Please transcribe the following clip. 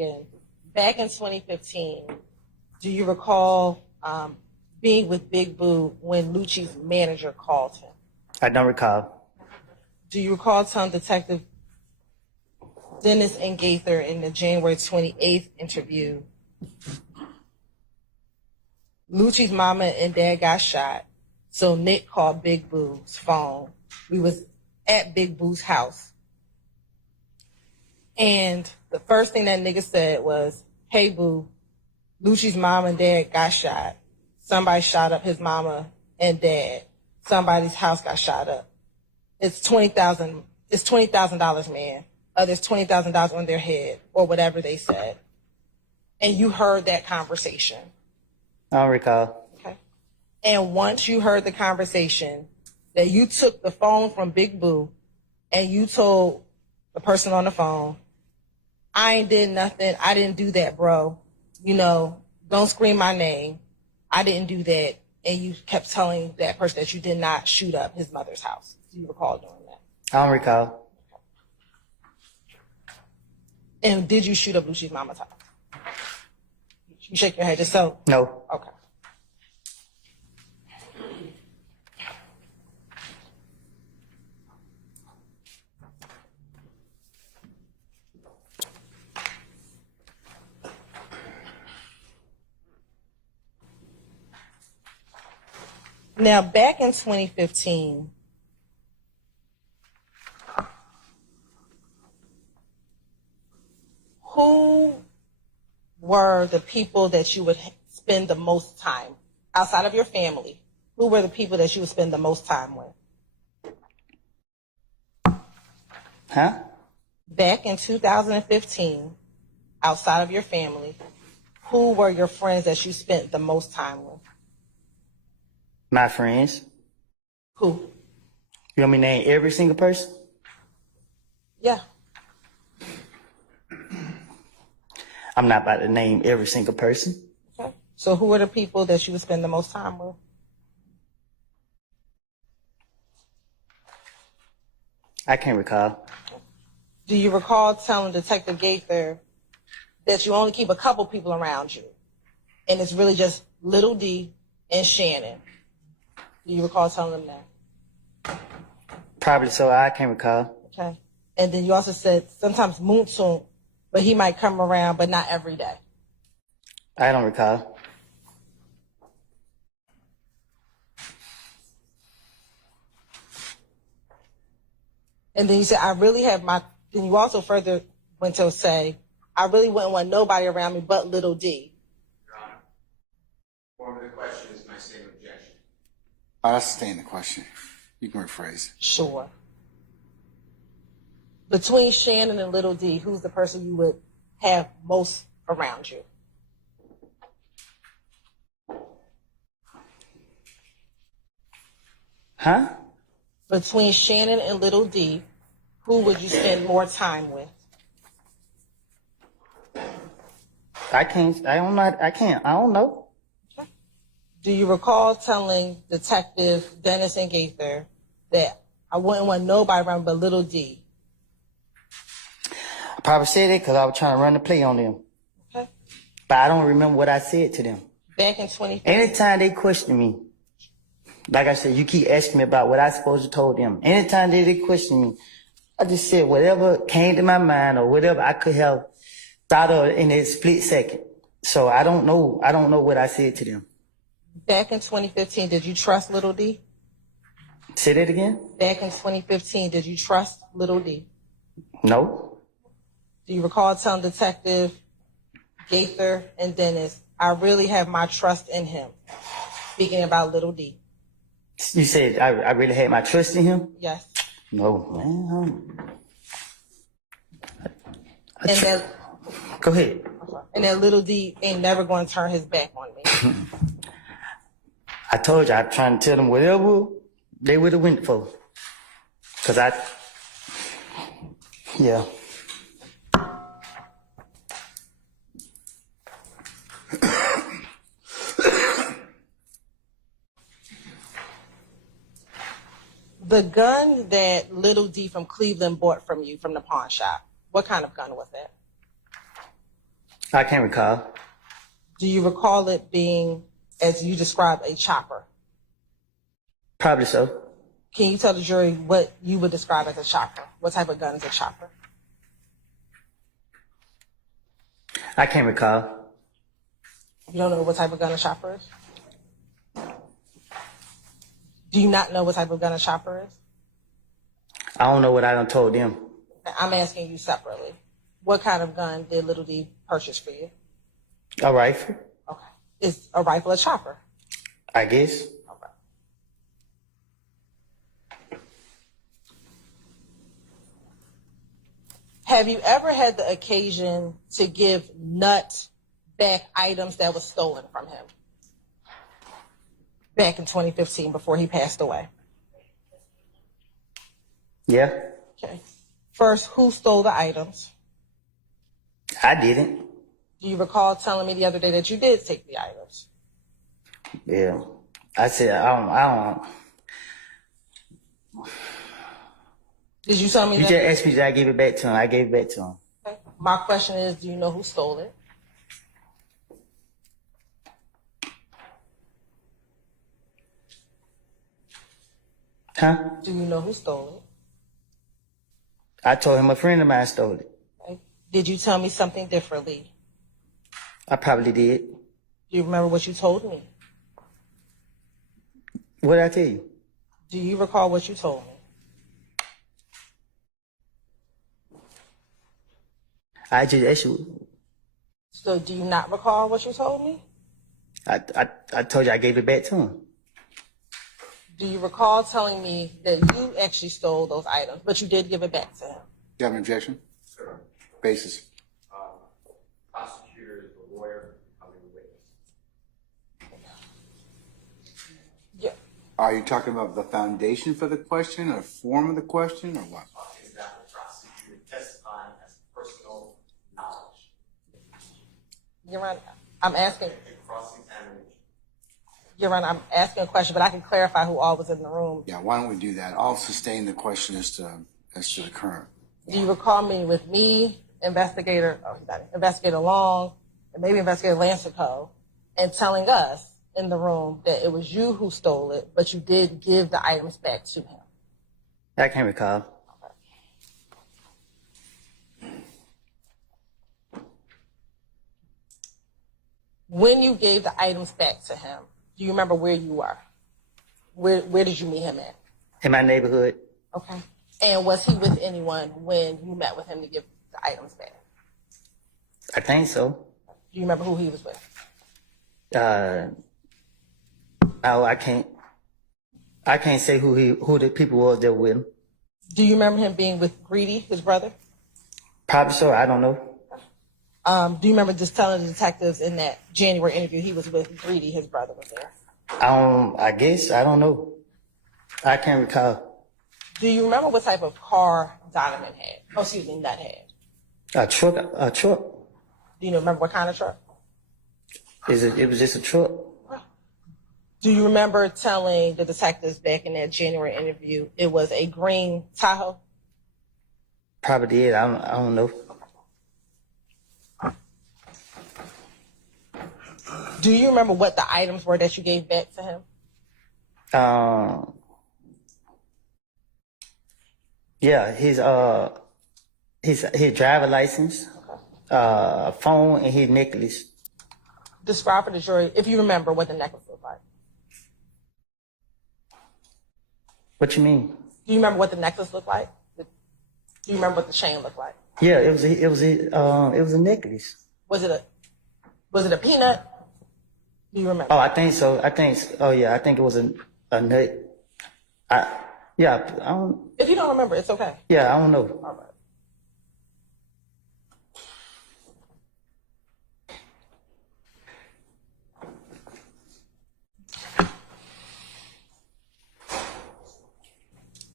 again. Back in 2015, do you recall being with Big Boo when Lucci's manager called him? I don't recall. Do you recall telling Detective Dennis and Gaither in the January 28th interview, Lucci's mama and dad got shot, so Nick called Big Boo's phone. We was at Big Boo's house. And the first thing that nigga said was, hey, Boo, Lucci's mom and dad got shot. Somebody shot up his mama and dad. Somebody's house got shot up. It's $20,000. It's $20,000, man. There's $20,000 on their head, or whatever they said. And you heard that conversation. I don't recall. Okay. And once you heard the conversation, that you took the phone from Big Boo and you told the person on the phone, I ain't did nothing. I didn't do that, bro. You know, don't scream my name. I didn't do that. And you kept telling that person that you did not shoot up his mother's house. Do you recall doing that? I don't recall. And did you shoot up Lucci's mama's house? You shake your head just so? No. Okay. Now, back in 2015, who were the people that you would spend the most time outside of your family? Who were the people that you would spend the most time with? Huh? Back in 2015, outside of your family, who were your friends that you spent the most time with? My friends. Who? You want me to name every single person? Yeah. I'm not about to name every single person. Okay. So who are the people that you would spend the most time with? I can't recall. Do you recall telling Detective Gaither that you only keep a couple people around you, and it's really just Little D and Shannon? Do you recall telling them that? Probably so. I can't recall. Okay. And then you also said sometimes Moonsoon, but he might come around, but not every day. I don't recall. And then you said, I really have my, then you also further went to say, I really wouldn't want nobody around me but Little D. Your Honor, form of the question is my same objection. I'll sustain the question. You can rephrase. Sure. Between Shannon and Little D, who's the person you would have most around you? Huh? Between Shannon and Little D, who would you spend more time with? I don't know. Okay. Do you recall telling Detective Dennis and Gaither that I wouldn't want nobody around but Little D? I probably said it because I was trying to run the play on them. Okay. But I don't remember what I said to them. Back in 2015. Anytime they question me, like I said, you keep asking me about what I supposed to told them. Anytime they question me, I just said whatever came to my mind or whatever I could have thought of in a split second. So I don't know what I said to them. Back in 2015, did you trust Little D? Say that again? Back in 2015, did you trust Little D? No. Do you recall telling Detective Gaither and Dennis, I really have my trust in him, speaking about Little D? You said I really had my trust in him? Yes. No, man. Go ahead. And that Little D ain't never going to turn his back on me. I told you, I'm trying to tell them whatever they would have went for. Yeah. The gun that Little D from Cleveland bought from you from the pawn shop, what kind of gun was that? I can't recall. Do you recall it being, as you described, a chopper? Probably so. Can you tell the jury what you would describe as a chopper? What type of gun is a chopper? I can't recall. You don't know what type of gun a chopper is? Do you not know what type of gun a chopper is? I don't know what I done told them. I'm asking you separately. What kind of gun did Little D purchase for you? A rifle, Okay. Is a rifle a chopper? I guess. Okay. Have you ever had the occasion to give Nut back items that was stolen from him? Back in 2015 before he passed away. Yeah, Okay. First, who stole the items? I didn't. Do you recall telling me the other day that you did take the items? Yeah, I said I don't. Did you tell me You that? just asked me did I give it back to him. I gave it back to him. Okay. My question is, do you know who stole it? Huh? Do you know who stole I told him a friend of mine stole it. it? Okay. Did you tell me something differently? I probably did. Do you remember what you told me? What did I tell you? Do you recall what you told me? I just asked you. So do you not recall what you told me? I told you I gave it back to him. Do you recall telling me that you actually stole those items, but you did give it back to him? You have an objection? Sure. Basis. Prosecutors, the lawyer, becoming the witness. Yeah. Are you talking about the foundation for the question, or form of the question, or what? Is that the prosecutor testifying as personal knowledge? Your Honor, I'm asking. Cross-examination. Your Honor, I'm asking a question, but I can clarify who all was in the room. Yeah, why don't we do that? I'll sustain the question as to the current. Do you recall meeting with me, investigator Long, and maybe investigator Lancico, and telling us in the room that it was you who stole it, but you did give the items back to him? I can't recall. When you gave the items back to him, do you remember where you were? Where did you meet him at? In my neighborhood, Okay. And was he with anyone when you met with him to give the items back? I think so. Do you remember who he was with? No, I can't say who the people was that were with him. Do you remember him being with Greedy, his brother? Probably so. I don't know. Do you remember just telling the detectives in that January interview he was with Greedy, his brother was there? I guess I don't know. I can't recall. Do you remember what type of car Donovan had? Oh, excuse me, Nut had. A truck. Do you remember what kind of truck? It was just a truck. Do you remember telling the detectives back in that January interview it was a green Tahoe? Probably did. I don't know. Do you remember what the items were that you gave back to him? Yeah, his driver license, phone, and his necklace. Describe for the jury, if you remember, what the necklace looked like. What you mean? Do you remember what the necklace looked like? Do you remember what the chain looked like? Yeah, it was a necklace. Was it a peanut? Do you remember? Oh, I think so. Oh yeah, I think it was a nut. I don't. If you don't remember, it's okay. Yeah, I don't know. All right.